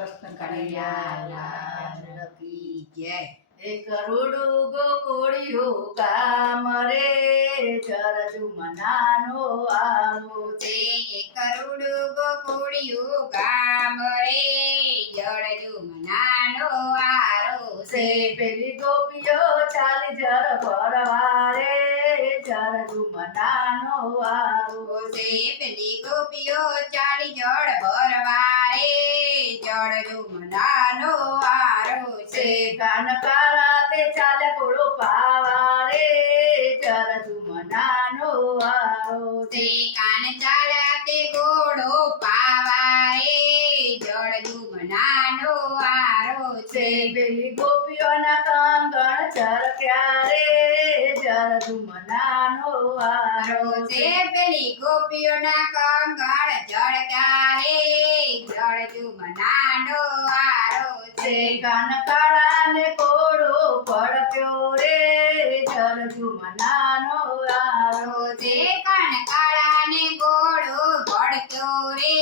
કૃષ્ણ કનૈયા લાલ કી જય। એ કરોડો ગોકોળિયો ગામ રે જરજુ મનાનો આવો છે એ કરોડો ગોકોળિયો ગામ રે જળજુ મનાનો આરો છે। પેલી ગોપીઓ ચાલી જર ભરવા રે જરજુ મનાનો આવો છે પેલી ગોપીઓ ચાલી જળ ભરવા રે જળજુ મનાનો આરો છે। કાન કાળા તે ચાલે ઘોડો પાવા રે જરજુ મનાનો આવો તે કાન ચાલ્યા તે ઘોડો પાવા રે જળજુ મનાનો આરો છે। પેલી ગોપીઓના કંગણ ઝરક્યા રે જરજુ મનાનો આરો છે પેલી ગોપીઓના કંગળ જળક્યા રે જળજુ મનાનો આરો છે। કાન કાળા ને ઘોડો પડપ્યો રે જરજુ મનાનો આરો છે કાન કાળા ને ઘોડો ભડક્યો રે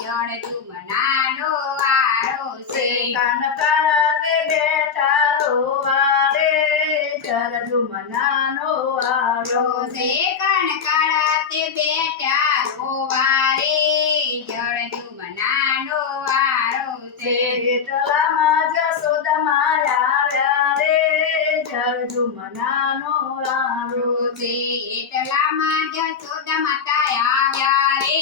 જળજુ મનાનો આરો છે। કાન કાળા તે બેઠા રોવા રે જરજુ મનાનો આરો છે કાન કાળા તે બેઠા રોવા રે જળજુ મનાનો આરો છે। એટલામાં જશોદામાં આવ્યા રે જરજુ મનાનો આરો છે એટલામાં જશોદા માતા આવ્યા રે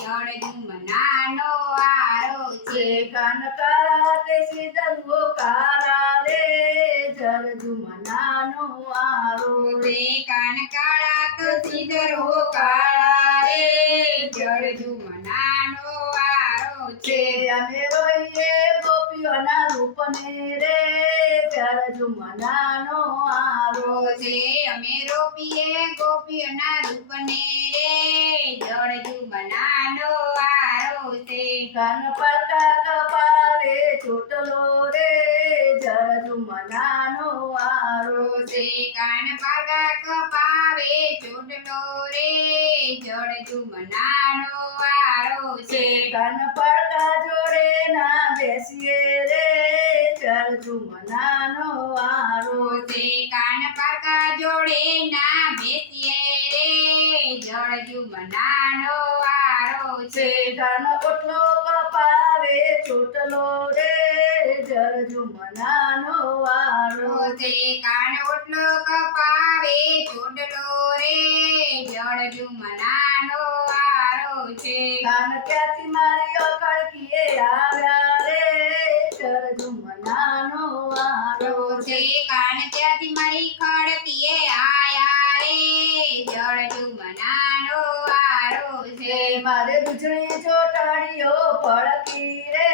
જળજુ મનાનો આરો છે। કાન કાળા તે સીધો કાળા રે જરજુ મનાનો આરો તે કાન કાળા તો સીધરો કાળા રે જળજુ મનાનો આરો છે। અમે રોઈએ ગોપીઓના રૂપને રે જરજુ મનાનો આરો છે અમે રોપીએ ગોપીઓના રૂપને રે જળજુ મનાનો આરો છે। કાન પરકા કપાવે ચોટલો રે જરજુ મનાનો આરો છે કાન પાગા કપાવે ચોટલો રે જળજુ મનાનો આરો છે। કાન પડકા જોડે ના બેસીએ રે જરજુ મનાનો આરો છે કાન પાગા જોડે ના બેસીએ રે જળજુ મનાનો આરો છે। કાન ઓટલો કપાવે ચોટલો રે જરજુ મનાનો આરો છે કાન ઓટલો કપાવે ચોટલો રે જળજુ મનાનો આરો છે। કાન ત્યાંથી મારી અકળકીએ આવ્યા રે જરજુ મનાનો આરો છે કાન ત્યાંથી મારી ખડકીએ આયા રે જળજુ મનાનો આરો છે। મારે દૂધણી ચોટાડીઓ પડકી રે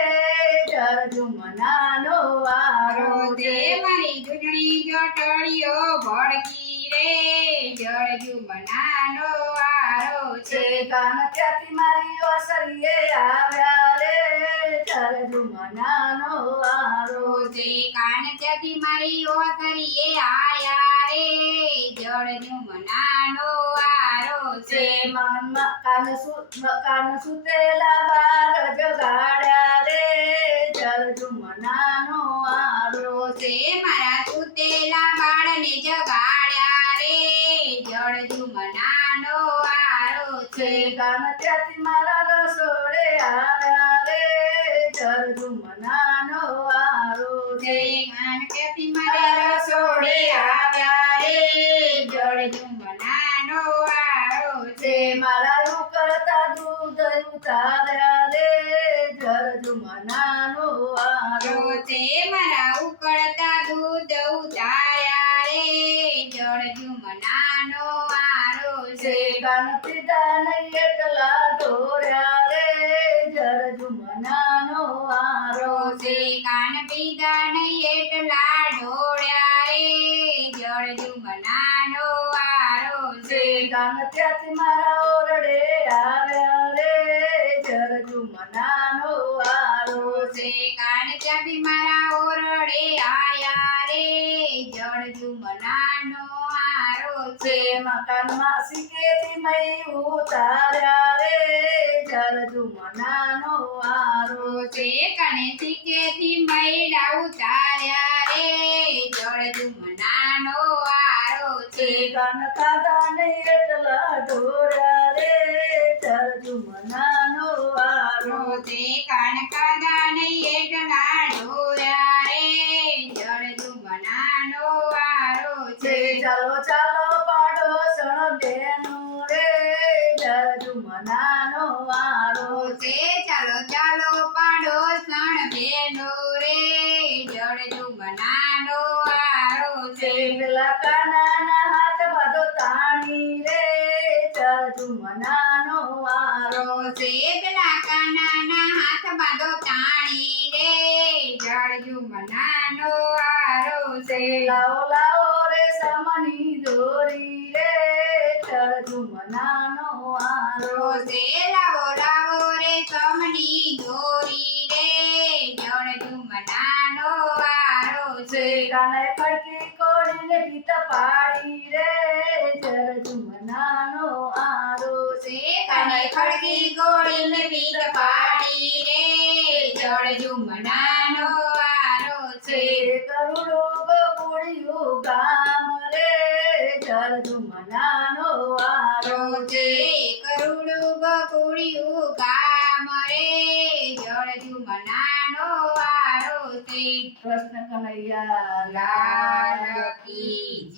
જરજુ મનાનો આરો તે મારી દૂધણી જોટડીઓ ભડકી રે જળજુ મનાનો આરો છે। કાન ત્યાંથી મારી ઓસરીએ આવ્યા રે જરજુ મનાનો આરો છે કાન ત્યાંથી મારી ઓસરીએ આયા રે જળજુ મનાનો આરો છે। કાન સુતેલા બાર જગાડ્યા રે જરજુ મનાનો આરો છે મારા સુતેલા બાળને જગાડ્યા રે જળજુ મનાનો આરો છે। કાન ત્યાંથી મારા રસોડે આવ્યા રે જરજુ મનાનો આરો છે કાન ત્યાંથી મારા રસોડે આવ્યા રે જળજુ મનાનો આરો છે। મારા ઉકળતા દૂધ ઉતાર્યા રે જરજુ મનાનો આરો છે મારા ઉકળતા દૂધ ઉતાર્યા રે જળજુ મનાનો આરો છે। કાન પીધા નહીં એટલા ઢોર્યા રે જરજુ મનાનો આરો છે કાન પીધા નહીં એટલા ઢોળ્યા રે જળજુ મનાનો આરો છે। કાન ત્યાંથી મારા ઓરડે આવ્યા રે જરજુ મનાનો આરો છે કાન ત્યાંથી મારા ઓરડે આયા રે જળજુ મનાનો આરો છે મકાનમાં સિકેથી મય ઉતાર્યા રે જરજુમનાનો વારો છે કને સિકેથી મૈડા ઉતાર્યા રે જળજુમનાનો વારો છે છે કાન ખાધા ને એટલા ઢોર્યા રે જરજુમનાનો વારો રોતે કાન કાદા નહીં એટલા ઢોળ્યા રે જળજુમનાનો વારો છે છે ચાલો ચાલો પાડોશણ બેનું રે જરજુમનાનો વારો છે ચાલો ચાલો પાડોશણ બેનો રે જળજુમનાનો વારો છે છે પેલા કાનાના હાથ બાંધો તાણી રે જરજુમનાનો વારો છે પેલા કાનાના હાથ બાંધો તાણી રે જળજુમનાનો વારો છે લાવો લાવો રે સમની દોરી રે જરજુમનાનો વારો રોજે લાવો લાવો રે સમની દોરી રે જળજુમનાનો વારો છે છે કાને ખડકી કોડીને ભીત પાડી રે જરજુમનાનો આરો છે કાને ખડકી ગોળીને પીત પાડી રે જળજુમનાનો વારો છે છે કરુડો ગોકુળિયું ગામ રે જરજુમનાનો આરો રોજે કરુડું બકુડિયું ગામ રે જળજુમનાનો વારો છે કૃષ્ણ કનૈયા લાલ કી જય.